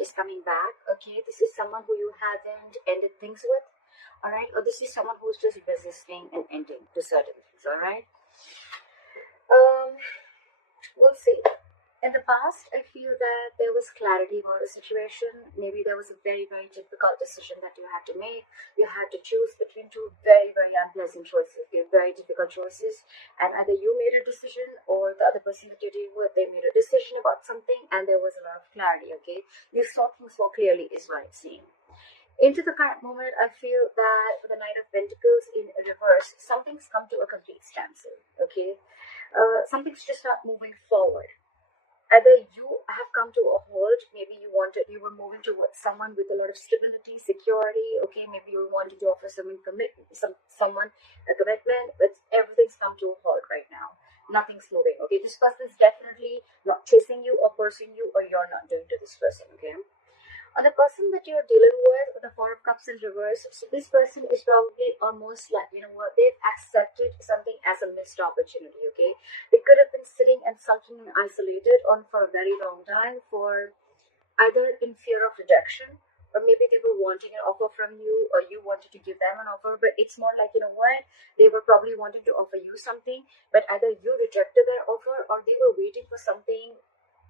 is coming back. Okay, this is someone who you haven't ended things with. All right, or this is someone who's just resisting and ending to certain things. All right. Um, we'll see. In the past, I feel that there was clarity about a situation. Maybe there was a very, very difficult decision that you had to make. You had to choose between two very, very unpleasant choices, okay, very difficult choices. And either you made a decision or the other person that you're dealing with, they made a decision about something and there was a lot of clarity, okay? You saw things more clearly is what I'm saying. Into the current moment, I feel that for the Knight of Pentacles in reverse, something's come to a complete standstill, okay? Something's just not moving forward. Either you have come to a halt, maybe you were moving towards someone with a lot of stability, security, okay, maybe you wanted to offer someone someone a commitment, but everything's come to a halt right now. Nothing's moving, okay? This person is definitely not chasing you or pursuing you, or you're not doing to this person, okay? And the person that you're dealing with the Four of Cups in reverse, so this person is probably almost like, you know what, they've accepted something as a missed opportunity, okay? They could have been sitting and sulking and isolated on for a very long time, for either in fear of rejection, or maybe they were wanting an offer from you, or you wanted to give them an offer. But it's more like, you know what, they were probably wanting to offer you something, but either you rejected their offer or they were waiting for something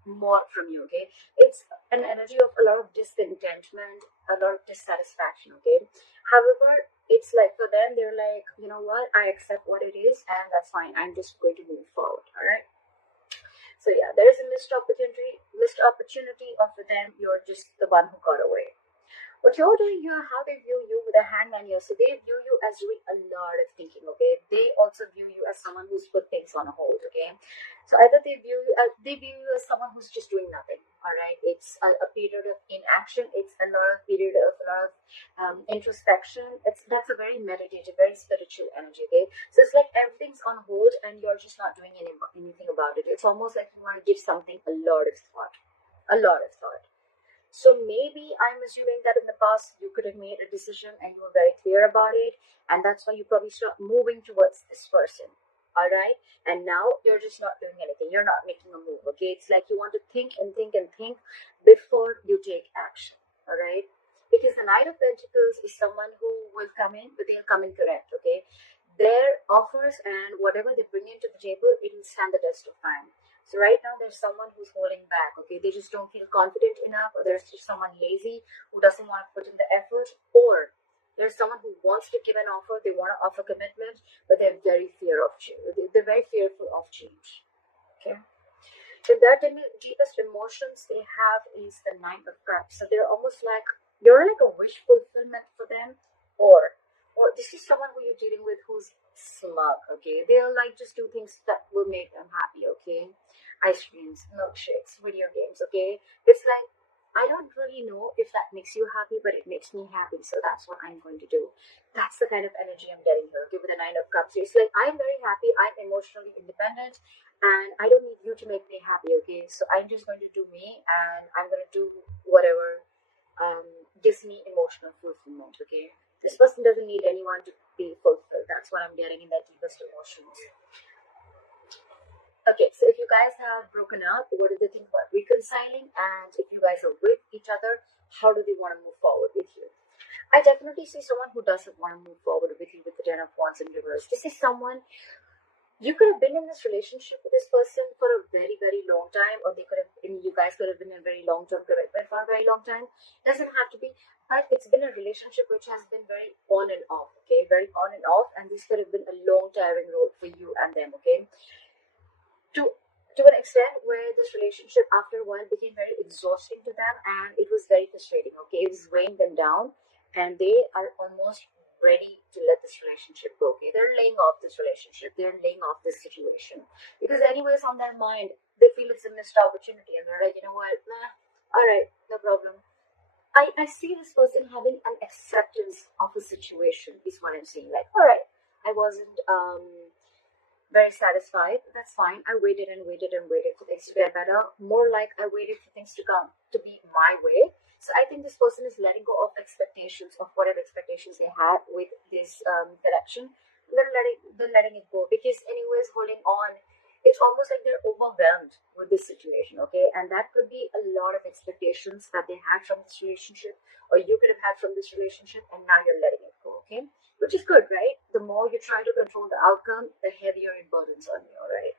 more from you, okay? It's an energy of a lot of discontentment, a lot of dissatisfaction, okay? However, it's like for them, they're like, you know what, I accept what it is and that's fine, I'm just going to move forward. All right, so yeah, there's a missed opportunity, or for them, you're just the one who got away. What you're doing here, how they view you with a hangman here. So they view you as doing a lot of thinking, okay? They also view you as someone who's put things on hold, okay? So either they view you as someone who's just doing nothing, all right? It's a period of inaction. It's a period of a lot of introspection. That's a very meditative, very spiritual energy, okay? So it's like everything's on hold and you're just not doing anything about it. It's almost like you want to give something a lot of thought, a lot of thought. So maybe I'm assuming that in the past you could have made a decision and you were very clear about it, and that's why you probably start moving towards this person. All right, and now you're just not doing anything. You're not making a move. Okay, it's like you want to think and think and think before you take action. All right, because the Knight of Pentacles is someone who will come in, but they'll come in correct. Okay, their offers and whatever they bring into the table, it will stand the test of time. So right now there's someone who's holding back, okay? They just don't feel confident enough, or there's just someone lazy who doesn't want to put in the effort, or there's someone who wants to give an offer, they want to offer commitment, but they're very fear of change. They're very fearful of change. Okay. And their deepest emotions they have is the Nine of Cups. So they're almost like you're like a wish fulfillment for them, or this is someone who you're dealing with who's smug, okay? They'll like just do things that will make them happy, okay? Ice creams, milkshakes, video games, okay? It's like I don't really know if that makes you happy, but it makes me happy, so that's what I'm going to do. That's the kind of energy I'm getting here. Okay, with the Nine of Cups, it's like I'm very happy, I'm emotionally independent, and I don't need you to make me happy, okay? So I'm just going to do me, and I'm going to do whatever gives me emotional fulfillment, okay? This person doesn't need anyone to be fulfilled. That's what I'm getting in their deepest emotions. Okay, so if you guys have broken up, what do they think about reconciling? And if you guys are with each other, how do they want to move forward with you? I definitely see someone who doesn't want to move forward with you with the Ten of Wands in reverse. This is someone you could have been in this relationship with this person for a very, very long time, or you guys could have been in a very long-term commitment for a very long time. Doesn't have to be, but it's been a relationship which has been very on and off, okay? Very on and off, and this could have been a long, tiring road for you and them, okay? To an extent where this relationship after a while became very exhausting to them and it was very frustrating, okay? It was weighing them down and they are almost ready to let this relationship go, okay? They're laying off this relationship, they're laying off this situation because anyways on their mind they feel it's a missed opportunity and they're like, you know what, nah, all right, no problem. I see this person having an acceptance of a situation is what I'm saying. Like, all right, I wasn't very satisfied. That's fine. I waited and waited and waited for things to get better. More like I waited for things to come to be my way. So I think this person is letting go of expectations, of whatever expectations they had with this connection. They're letting it go because anyways, holding on It's almost like they're overwhelmed with this situation, okay? And that could be a lot of expectations that they had from this relationship, or you could have had from this relationship, and now you're letting it go, okay? Which is good, right? The more you try to control the outcome, the heavier it burdens on you, right?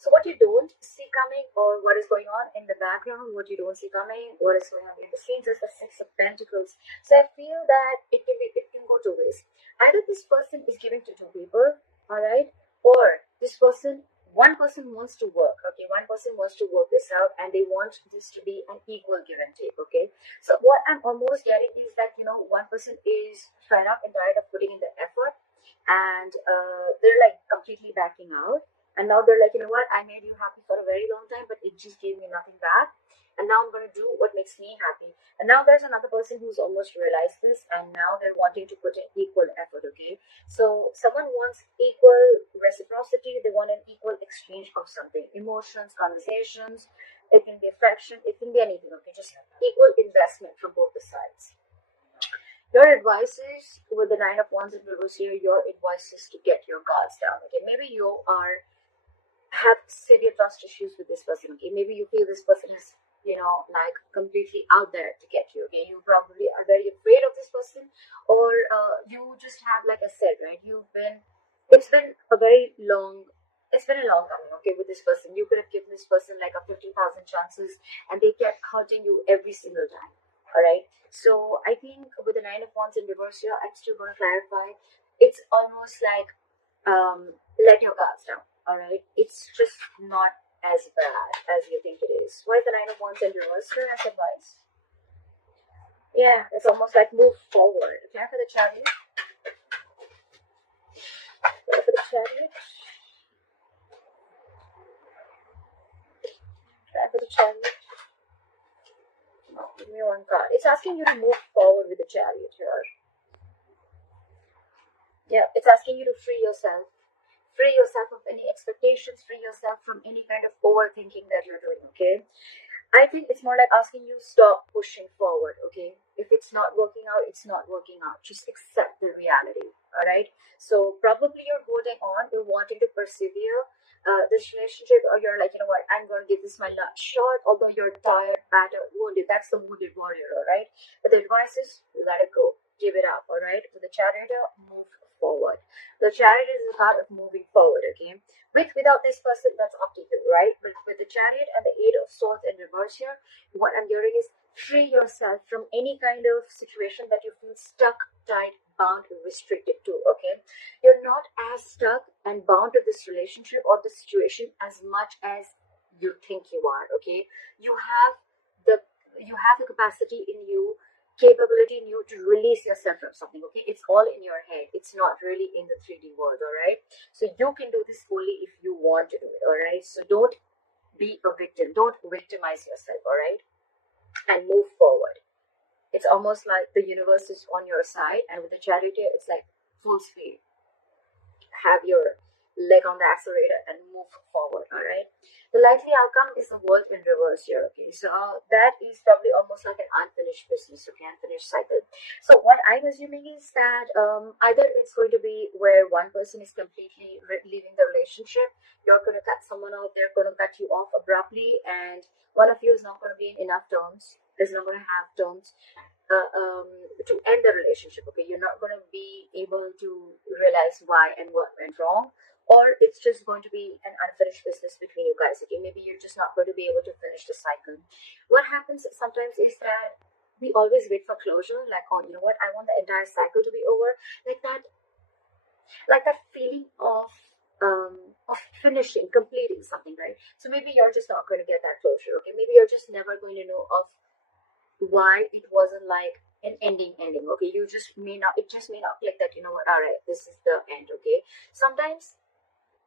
So what you don't see coming, or what is going on in the background, what you don't see coming, what is going on behind the scenes, is the Six of Pentacles. So I feel that it can go two ways. Either this person is giving to two people, all right, or this person, one person wants to work, okay, one person wants to work this out, and they want this to be an equal give and take, okay. So what I'm almost getting is that, you know, one person is fed up and tired of putting in the effort, and they're like completely backing out. And now they're like, you know what, I made you happy for a very long time, but it just gave me nothing back. And now I'm going to do what makes me happy. And now there's another person who's almost realized this, and now they're wanting to put in equal effort, okay? So someone wants equal reciprocity. They want an equal exchange of something. Emotions, conversations. It can be affection. It can be anything, okay? Just equal investment from both the sides. Your advice is, with the Nine of Wands in reverse here, your advice is to get your guards down, okay? Maybe you have severe trust issues with this person, okay? Maybe you feel this person is, you know, like completely out there to get you, okay? You probably are very afraid of this person, or you just have, like I said, right, it's been a long coming, okay, with this person. You could have given this person like a 50,000 chances, and they kept hurting you every single time, all right? So I think with the Nine of Wands in reverse here, I'm still going to clarify. It's almost like, let your guards down. All right, it's just not as bad as you think it is. Why is the Nine of Wands in reverse here as advice? Yeah, it's almost like move forward. Okay, for the Chariot. For the Chariot. For the Chariot. Give me one card. It's asking you to move forward with the Chariot here. Yeah, it's asking you to free yourself. Free yourself of any expectations, free yourself from any kind of overthinking that you're doing, okay? I think it's more like asking you stop pushing forward, okay? If it's not working out, it's not working out. Just accept the reality, all right? So probably you're holding on, you're wanting to persevere this relationship, or you're like, you know what, I'm going to give this my last shot, although you're tired, battered, wounded. That's the wounded warrior, all right? But the advice is let it go, give it up, all right? With the Chariot, move forward. The Chariot is the card of moving forward, okay? Without this person, that's up to you, right? But with the Chariot and the Eight of Swords in reverse here, what I'm hearing is free yourself from any kind of situation that you feel stuck, tied, bound, restricted to, okay? You're not as stuck and bound to this relationship or the situation as much as you think you are, okay? You have the capacity in you, capability in you to release yourself from something, okay? It's all in your head. It's not really in the 3D world, all right? So you can do this only if you want to do it, all right? So don't be a victim. Don't victimize yourself, all right? And move forward. It's almost like the universe is on your side, and with the Chariot, it's like full speed. Have your leg on the accelerator and move forward, all right? The likely outcome is the World in reverse here, okay? So that is probably almost like an unfinished business, okay? Unfinished cycle. So what I'm assuming is that either it's going to be where one person is completely leaving the relationship, you're going to cut someone out, they're going to cut you off abruptly, and one of you is not going to be in enough terms, is not going to have terms to end the relationship, okay? You're not going to be able to realize why and what went wrong, or it's just going to be an unfinished business between you guys, okay? Maybe you're just not going to be able to finish the cycle. What happens sometimes is that we always wait for closure, like, oh, you know what, I want the entire cycle to be over, like that feeling of finishing, completing something, right? So maybe you're just not going to get that closure, okay? Maybe you're just never going to know of why it wasn't like an ending, okay? It just may not click that, you know what, all right, this is the end, okay? Sometimes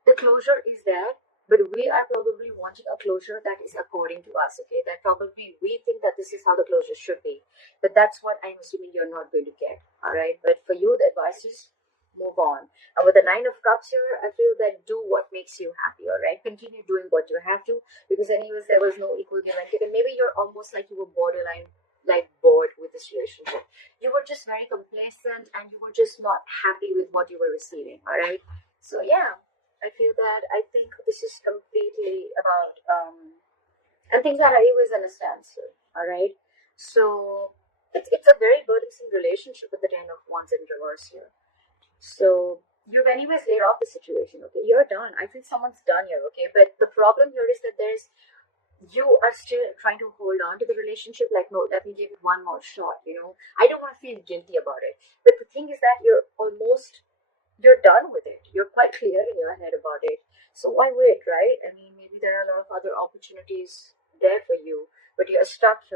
the closure is there, but we are probably wanting a closure that is according to us, okay? That probably we think that this is how the closure should be, but that's what I'm assuming you're not going to get, all right? But for you, the advice is move on. And with the Nine of Cups here, I feel that do what makes you happy, all right? Continue doing what you have to, because anyways, there was no equal give and take, and maybe you're almost like you were borderline like bored with this relationship. You were just very complacent, and you were just not happy with what you were receiving, all right? So yeah, I think this is completely about and things are anyways in a standstill. All right, so it's a very burdensome relationship with the Ten of Wands in reverse here. So you've anyways laid off the situation. Okay, you're done. I think someone's done here. Okay, but the problem here is that you are still trying to hold on to the relationship. Like, no, let me give it one more shot. I don't want to feel guilty about it. But the thing is that you're done with it. You're quite clear in your head about it. So why wait, right? I mean, maybe there are a lot of other opportunities there for you, but you're stuck here.